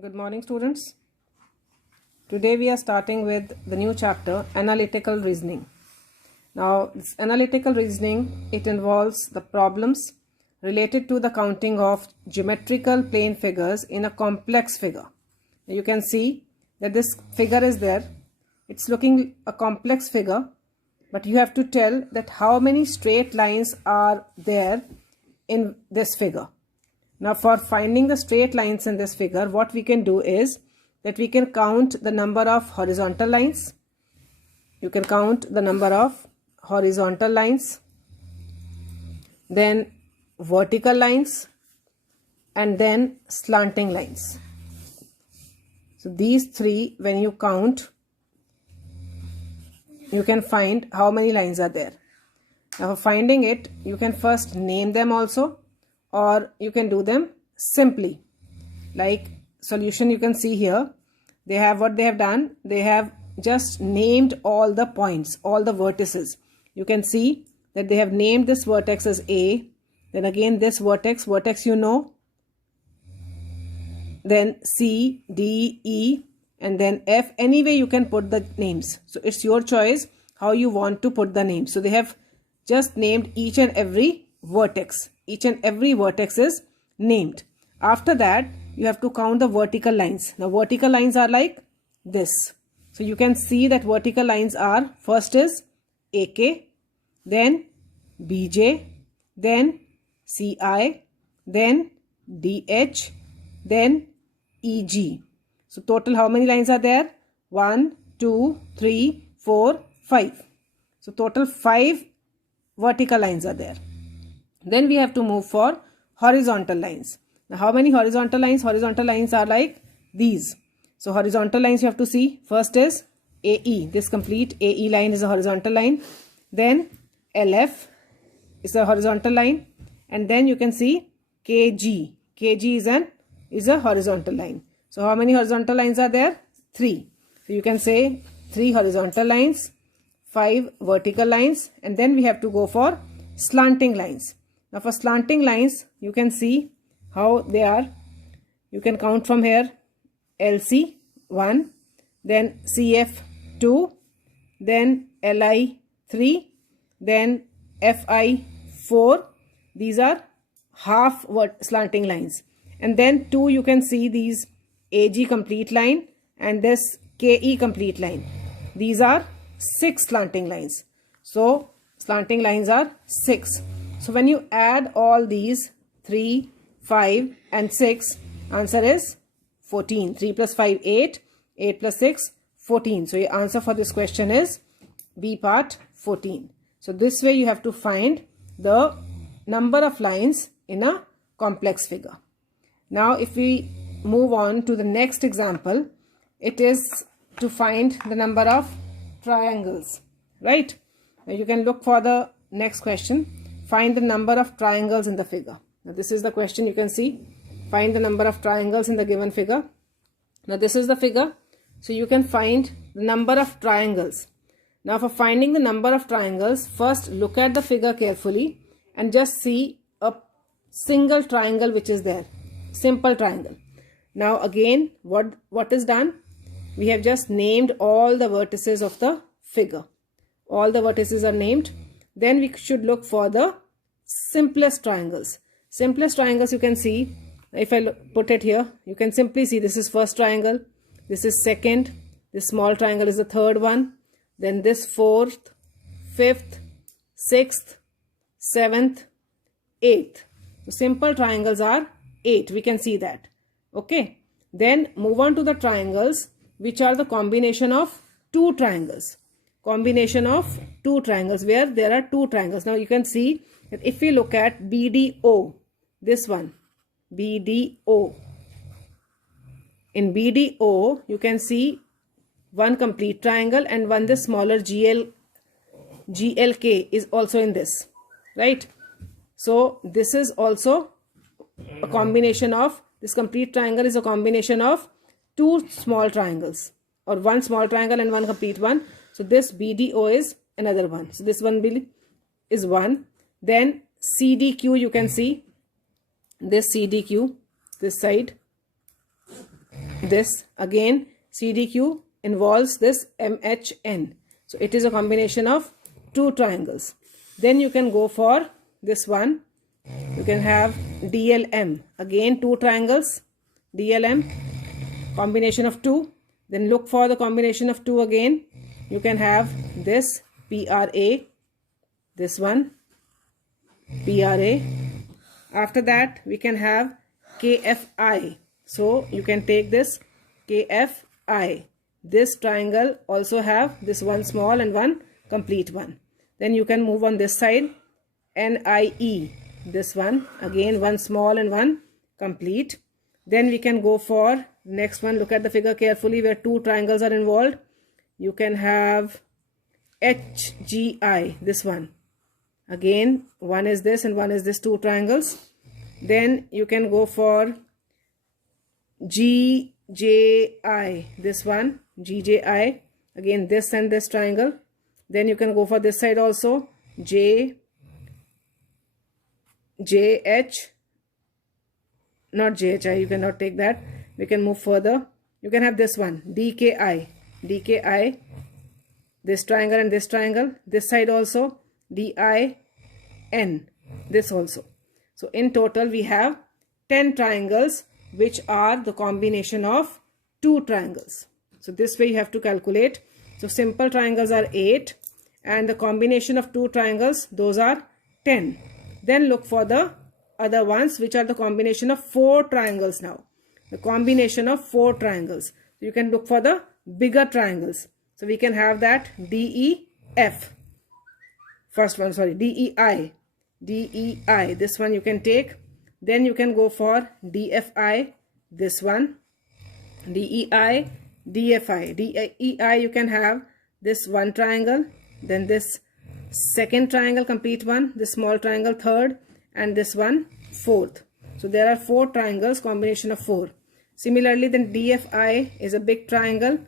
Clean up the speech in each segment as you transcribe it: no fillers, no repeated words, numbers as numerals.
Good morning, students. Today we are starting with the new chapter, Analytical Reasoning. Now, this analytical reasoning, it involves the problems related to the counting of geometrical plane figures in a complex figure. You can see that this figure is there. It's looking a complex figure, but you have to tell that how many straight lines are there in this figure. Now, for finding the straight lines in this figure, what we can do is that we can count the number of horizontal lines. You can count the number of horizontal lines, then vertical lines, and then slanting lines. So these three, when you count, you can find how many lines are there. Now, for finding it, you can first name them also, or you can do them simply. Like solution, you can see here, they have what they have done. They have just named all the points, all the vertices. You can see that they have named this vertex as A. Then again this vertex you know. Then C, D, E, and then F. Anyway, you can put the names. So it's your choice how you want to put the names. So they have just named each and every vertex. Each and every vertex is named. After that, you have to count the vertical lines. Now, vertical lines are like this. So you can see that vertical lines are, first is AK, then BJ, then CI, then DH, then EG. So total how many lines are there? 1, 2, 3, 4, 5. So total 5 vertical lines are there. Then we have to move for horizontal lines. Now, how many horizontal lines? Horizontal lines are like these. So horizontal lines you have to see. First is AE. This complete AE line is a horizontal line. Then LF is a horizontal line. And then you can see KG. KG is a horizontal line. So how many horizontal lines are there? 3. So you can say 3 horizontal lines, 5 vertical lines, and then we have to go for slanting lines. Now for slanting lines, you can see how they are. You can count from here. LC 1, then CF 2, then LI 3, then FI 4. These are half slanting lines. And then 2, you can see these AG complete line and this KE complete line. These are 6 slanting lines. So slanting lines are 6. So when you add all these 3, 5 and 6, answer is 14. 3 plus 5, 8. 8 plus 6, 14. So your answer for this question is B part 14. So this way you have to find the number of lines in a complex figure. Now if we move on to the next example, it is to find the number of triangles, right? Now you can look for the next question. Find the number of triangles in the figure. Now this is the question, you can see. Find the number of triangles in the given figure. Now this is the figure. So you can find the number of triangles. Now for finding the number of triangles, first look at the figure carefully and just see a single triangle which is there. Simple triangle. Now again, what is done? We have just named all the vertices of the figure. All the vertices are named. Then we should look for the simplest triangles. Simplest triangles you can see. If I put it here, you can simply see this is first triangle. This is second. This small triangle is the third one. Then this fourth, fifth, sixth, seventh, eighth. So simple triangles are 8. We can see that. Okay. Then move on to the triangles which are the combination of 2 triangles. Combination of 2 triangles where there are 2 triangles. Now you can see that if we look at BDO, this one, BDO. In BDO, you can see one complete triangle and one this smaller GLK is also in this, right? So this is also a combination of, this complete triangle is a combination of 2 small triangles, or 1 small triangle and 1 complete one. So this BDO is another one. So this one is 1. Then CDQ, you can see this CDQ, this side. this again CDQ involves this MHN. So it is a combination of two triangles. Then you can go for this one. You can have DLM, again two triangles, DLM, combination of two. Then look for the combination of two again. You can have this PRA, this one PRA. After that we can have KFI. So you can take this KFI. This triangle also have this one small and one complete one. Then you can move on this side, NIE, this one again one small and one complete. Then we can go for next one. Look at the figure carefully where two triangles are involved. You can have HGI, this one again one is this and one is this, two triangles. Then you can go for GJI, this one GJI, again this and this triangle. Then you can go for this side also, JH, not JHI, you cannot take that. We can move further. You can have this one DKI, this triangle and this triangle. This side also DIN, this also. So in total we have 10 triangles which are the combination of two triangles. So this way you have to calculate. So simple triangles are 8 and the combination of two triangles, those are 10. Then look for the other ones which are the combination of four triangles now. The combination of four triangles. So you can look for the bigger triangles. So we can have that DEF. First one, sorry, DEI. This one you can take. Then you can go for DFI, this one. DEI, DFI. DEI you can have this one triangle, then this second triangle, complete one, this small triangle third, and this one fourth. So there are four triangles, combination of four. Similarly, then DFI is a big triangle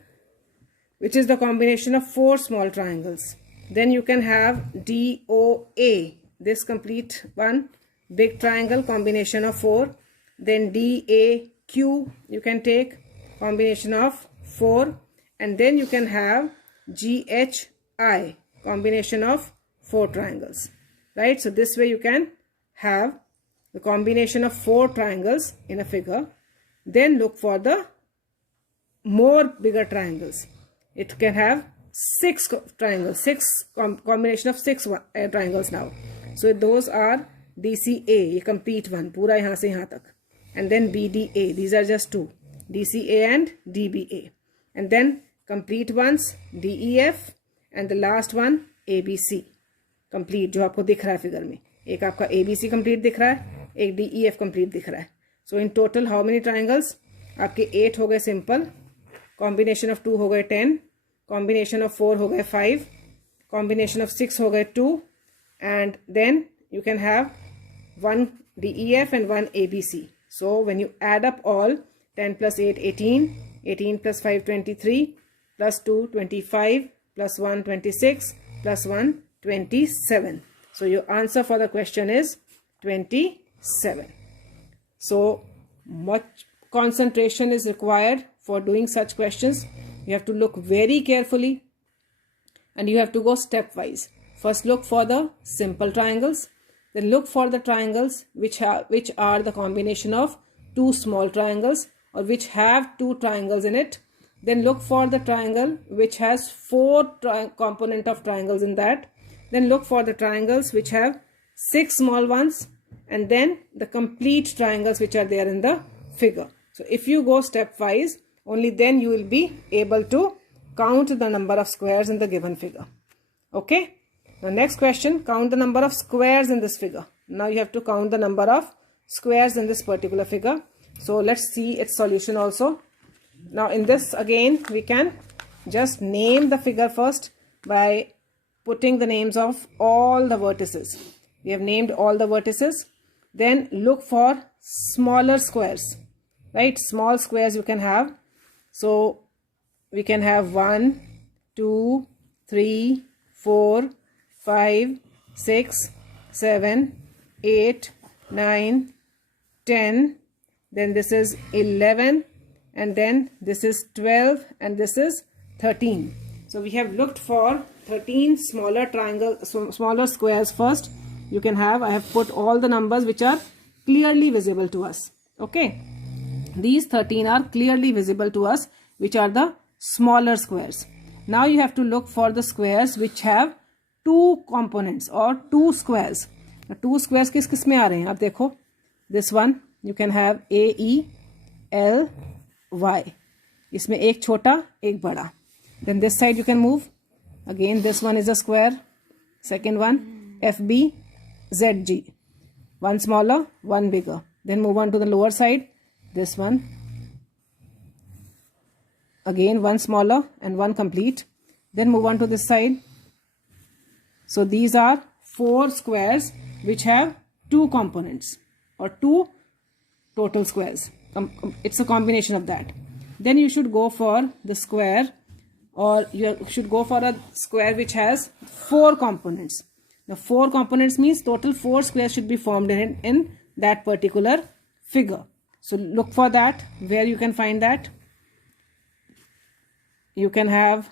which is the combination of four small triangles. Then you can have DOA, this complete one, big triangle, combination of four. Then DAQ you can take, combination of four. And then you can have GHI, combination of four triangles, right? So this way you can have the combination of four triangles in a figure. Then look for the more bigger triangles. It can have six triangles, combination of six triangles now. So those are DCA, ये complete one, पूरा यहाँ से यहाँ तक. And then BDA, these are just two, DCA and DBA. And then complete ones, DEF, and the last one ABC, complete, जो आपको दिख रहा है फिगर में. एक आपका ABC complete दिख रहा है, एक DEF complete दिख रहा है. So in total how many triangles? आपके 8 हो गए simple, combination of 2 हो गए 10, combination of 4 हो गए 5, combination of 6 हो गए 2, and then you can have one DEF and one ABC. So when you add up all, 10 plus 8, 18, 18 plus 5, 23, plus 2, 25, plus 1, 26, plus 1, 27. So your answer for the question is 27. So much concentration is required for doing such questions. You have to look very carefully and you have to go stepwise. First look for the simple triangles. Then look for the triangles which are the combination of two small triangles or which have two triangles in it. Then look for the triangle which has four component of triangles in that. Then look for the triangles which have 6 small ones, and then the complete triangles which are there in the figure. So if you go stepwise, only then you will be able to count the number of squares in the given figure. Okay. Now next question, count the number of squares in this figure. Now you have to count the number of squares in this particular figure. So let's see its solution also. Now in this again we can just name the figure first by putting the names of all the vertices. We have named all the vertices. Then look for smaller squares, right? Small squares you can have. So we can have 1, 2, 3, 4, 5, 6, 7, 8, 9, 10. Then this is 11 and then this is 12 and this is 13. So we have looked for 13 smaller smaller squares first. You can have, I have put all the numbers which are clearly visible to us. Okay, these 13 are clearly visible to us, which are the smaller squares. Now you have to look for the squares which have two components or two squares. Now two squares किस किस में आ रहे हैं आप देखो. This one you can have AE L Y. इसमें एक छोटा एक बड़ा. Then this side you can move. Again this one is a square. Second one FB ZG. One smaller, one bigger. Then move on to the lower side. This one. Again one smaller and one complete. Then move on to this side. So these are 4 squares which have 2 components or 2 total squares. It's a combination of that. Then you should go for the square, or you should go for a square which has 4 components. Now 4 components means total 4 squares should be formed in that particular figure. So look for that. Where you can find that? You can have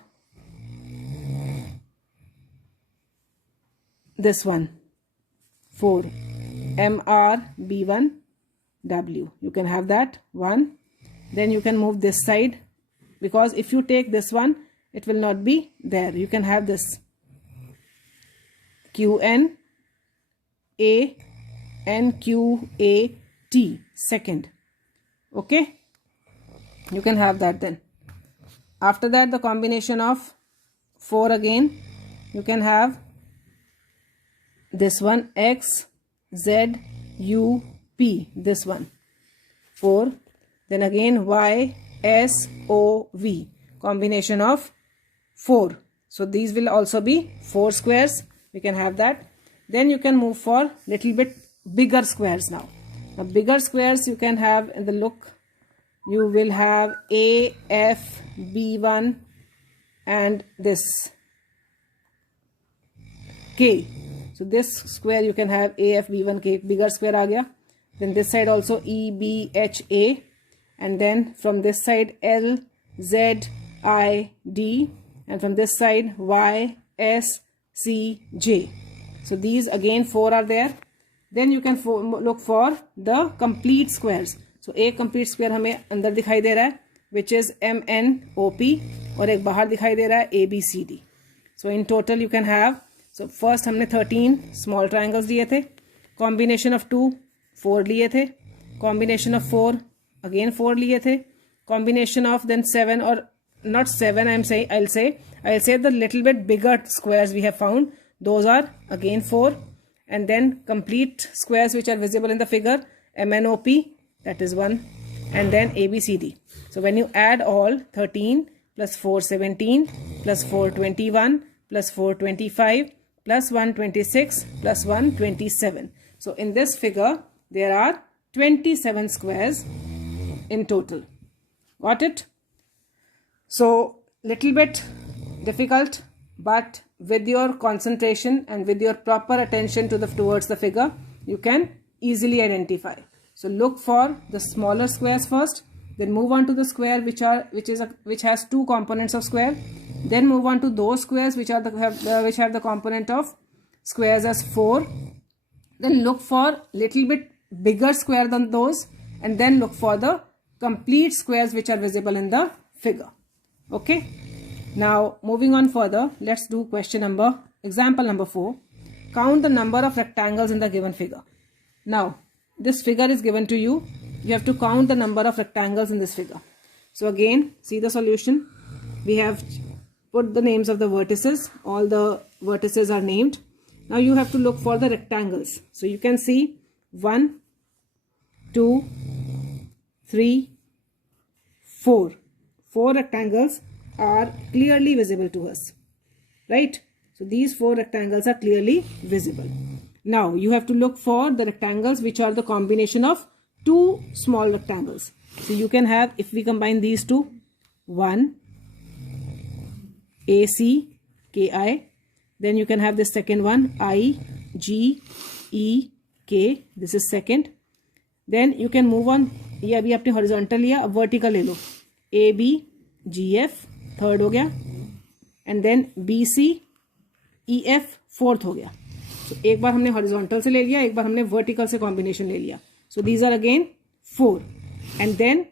this one 4 MRB1W. You can have that one. Then you can move this side, because if you take this one it will not be there. You can have this QNANQAT second. Okay, you can have that. Then after that the combination of 4 again you can have this one XZUP, this one 4. Then again YSOV, combination of 4. So these will also be 4 squares. We can have that. Then you can move for little bit bigger squares now. Now bigger squares you can have in the look. You will have AFB1 and this K. So this square you can have AFB1K, bigger square aa gaya. Then this side also EBHA, and then from this side LZID, and from this side YSCJ. So these again 4 are there. Then you can look for the complete squares. So एक complete square हमें अंदर दिखाई दे रहा है, which is MNOP, और एक बाहर दिखाई दे रहा है ABCD. So in total you can have, so first हमने 13 small triangles लिए थे, combination of 2 4 लिए थे, combination of 4 again 4 लिए थे, combination of then 7, or not 7 I'll say the little bit bigger squares we have found, those are again 4, and then complete squares which are visible in the figure MNOP, that is 1, and then ABCD. So when you add all 13 plus 4 17 plus 4 21 plus 4 25 plus 1 26 plus 1 27. So in this figure there are 27 squares in total. Got it? So little bit difficult, but with your concentration and with your proper attention towards the figure, you can easily identify. So look for the smaller squares first, then move on to the square which has 2 components of square, then move on to those squares which have the component of squares as 4, then look for little bit bigger square than those, and then look for the complete squares which are visible in the figure. Okay, now moving on further, let's do example number 4. Count the number of rectangles in the given figure. Now this figure is given to you. You have to count the number of rectangles in this figure. So again, see the solution. We have put the names of the vertices. All the vertices are named. Now you have to look for the rectangles. So you can see 1, 2, 3, 4. 4 rectangles are clearly visible to us, right? So these 4 rectangles are clearly visible. Now you have to look for the rectangles which are the combination of 2 small rectangles. So you can have, if we combine these two, 1 ACKI, then you can have the second one IGEK, this is second. Then you can move on ये अभी आपने horizontal लिया, अब vertical ले लो, ABGF third हो गया, and then BCEF fourth हो गया. सो एक बार हमने हॉरिजॉन्टल से ले लिया, एक बार हमने वर्टिकल से कॉम्बिनेशन ले लिया. So these are again 4. And then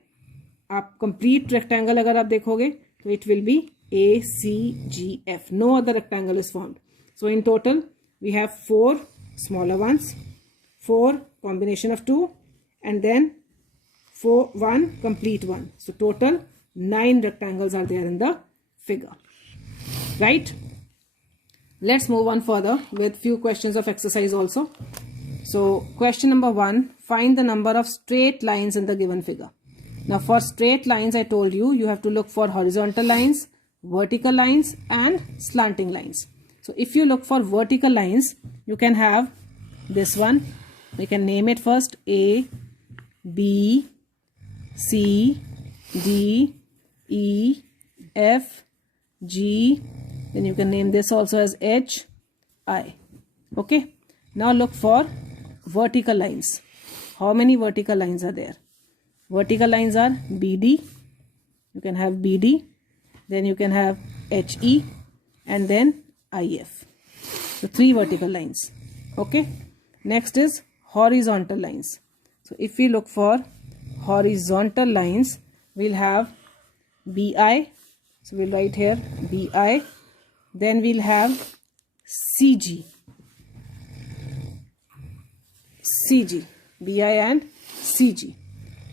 आप कंप्लीट रेक्टेंगल अगर आप देखोगे तो it will be ACGF. No other rectangle is formed. So in total we have 4 smaller ones, 4 combination of 2, and then 1 complete one. So total 9 rectangles are there in the figure. Right? Let's move on further with few questions of exercise also. So question number 1, find the number of straight lines in the given figure. Now for straight lines, I told you, you have to look for horizontal lines, vertical lines and slanting lines. So if you look for vertical lines, you can have this one. We can name it first A, B, C, D, E, F, G. Then you can name this also as H, I. Okay. Now look for vertical lines. How many vertical lines are there? Vertical lines are BD. You can have BD. Then you can have HE and then IF. So 3 vertical lines. Okay. Next is horizontal lines. So if we look for horizontal lines, we'll have BI. So we'll write here BI. Then we'll have CG. CG. BI and CG.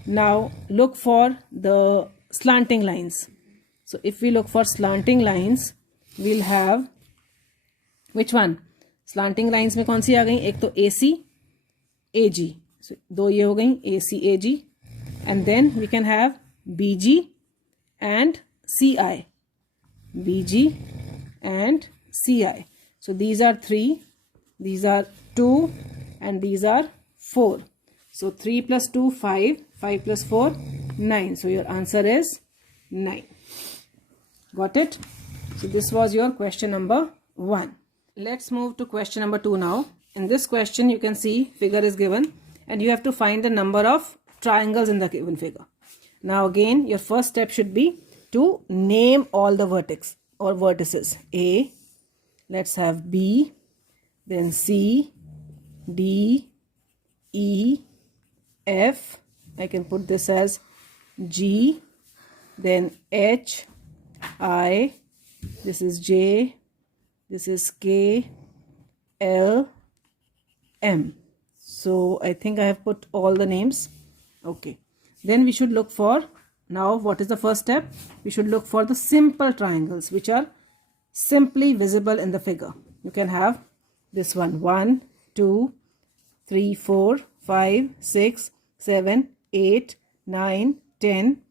Now look for the slanting lines. So if we look for slanting lines, we'll have which one? Slanting lines में कौन सी आ गई? एक तो AC, AG. So दो ये हो गई AC, AG. And then we can have BG and CI. BG and CI. So these are 3, these are 2, and these are 4. So 3 plus 2, 5, 5 plus 4, 9. So your answer is 9. Got it? So this was your question number 1. Let's move to question number 2 now. In this question, you can see figure is given and you have to find the number of triangles in the given figure. Now again, your first step should be to name all the vertex or vertices. A, let's have B, then C, D, E, F. I can put this as G, then H, I, this is J, this is K, L, M. So I think I have put all the names. Okay. Then we should look for, now what is the first step? We should look for the simple triangles which are simply visible in the figure. You can have this one, 1, 2, 3, 4, 5, 6, 7, 8, 9, 10,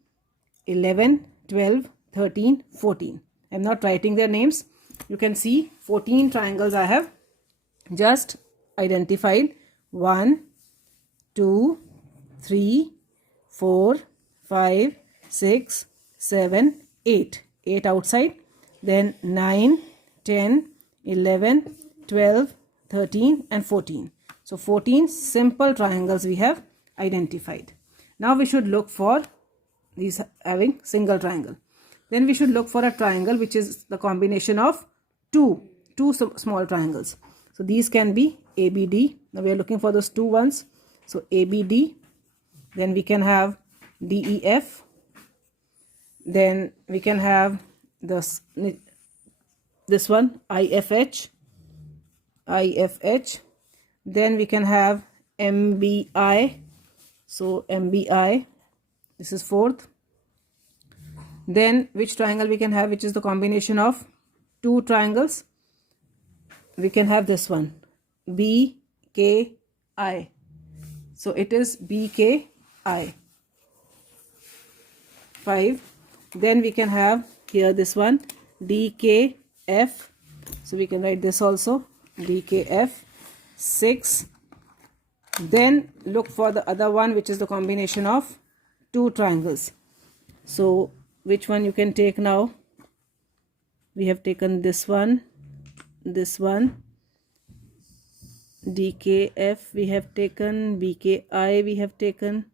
11, 12, 13, 14. I'm not writing their names. You can see 14 triangles I have just identified. 1, 2, 3, 4, 5, 6, 7, 8. 8 outside. Then 9, 10, 11, 12, 13 and 14. So 14 simple triangles we have identified. Now we should look for these having single triangle. Then we should look for a triangle which is the combination of two small triangles. So these can be ABD. Now we are looking for those 2 ones. So ABD. Then we can have DEF. Then we can have this one IFH. IFH. Then we can have MBI. So MBI. This is 4th. Then which triangle we can have, which is the combination of 2 triangles? We can have this one, BKI. So it is BKI. 5. Then we can have here this one, DKF. So we can write this also, DKF. 6. Then look for the other one, which is the combination of 2 triangles. So which one you can take now? We have taken this one, DKF we have taken, BKI we have taken,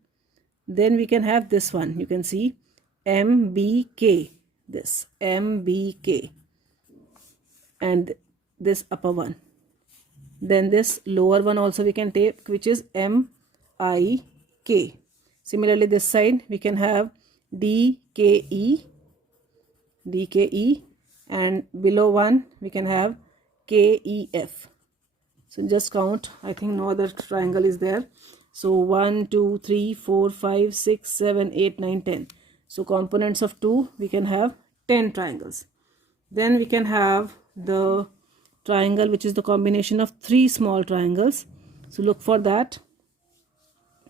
Then we can have this one. You can see MBK. This MBK. And this upper one. Then this lower one also we can take, which is MIK. Similarly, this side we can have DKE, and below one we can have KEF. So just count. I think no other triangle is there. So 1, 2, 3, 4, 5, 6, 7, 8, 9, 10. So components of 2, we can have 10 triangles. Then we can have the triangle which is the combination of 3 small triangles. So look for that.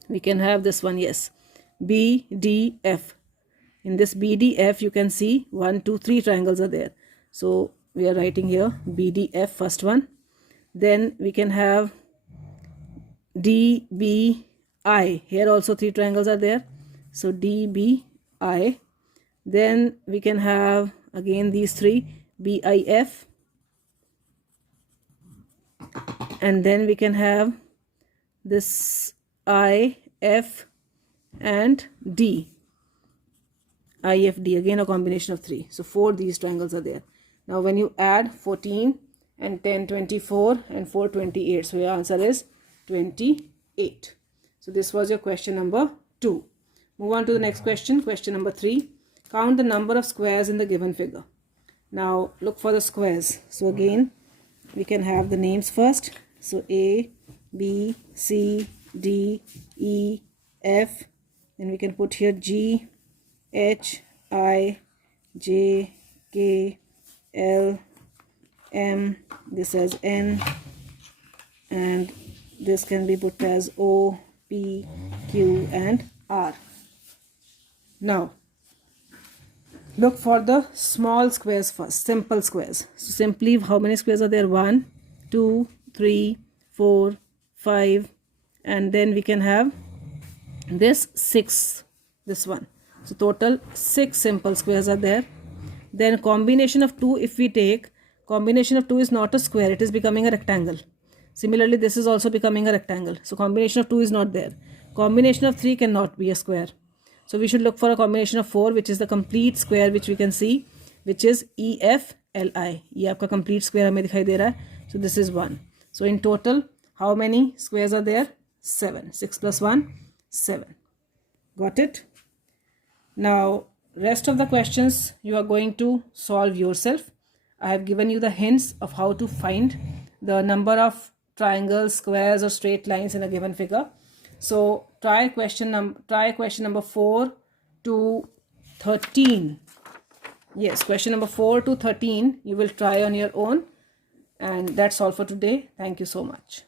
We can have this one, yes, BDF. In this BDF you can see 1, 2, 3 triangles are there. So we are writing here BDF, first one. Then we can have DBI. Here also 3 triangles are there. So DBI. Then we can have again these 3, BIF. And then we can have this IF and D. IFD, again a combination of 3. So 4 these triangles are there. Now when you add 14 and 10, 24 and 4, 28. So your answer is 28. So this was your question number 2. Move on to the next question. Question number 3. Count the number of squares in the given figure. Now look for the squares. So again we can have the names first. So A, B, C, D, E, F. Then we can put here G, H, I, J, K, L, M. This as N. And this can be put as O, P, Q and R. Now look for the small squares first, simple squares. So simply, how many squares are there? 1, 2, 3, 4, 5, and then we can have this 6, this one. So total 6 simple squares are there. Then combination of 2, if we take, combination of 2 is not a square, it is becoming a rectangle. Similarly, this is also becoming a rectangle. So combination of 2 is not there. Combination of 3 cannot be a square. So we should look for a combination of 4, which is the complete square, which we can see, which is EFLI. ये आपका complete square हमें दिखाई दे रहा है. So this is 1. So in total, how many squares are there? 7. 6 plus 1, 7. Got it? Now, rest of the questions you are going to solve yourself. I have given you the hints of how to find the number of triangles, squares or straight lines in a given figure. So try question number 4 to 13. Yes, question number 4 to 13 you will try on your own. And that's all for today. Thank you so much.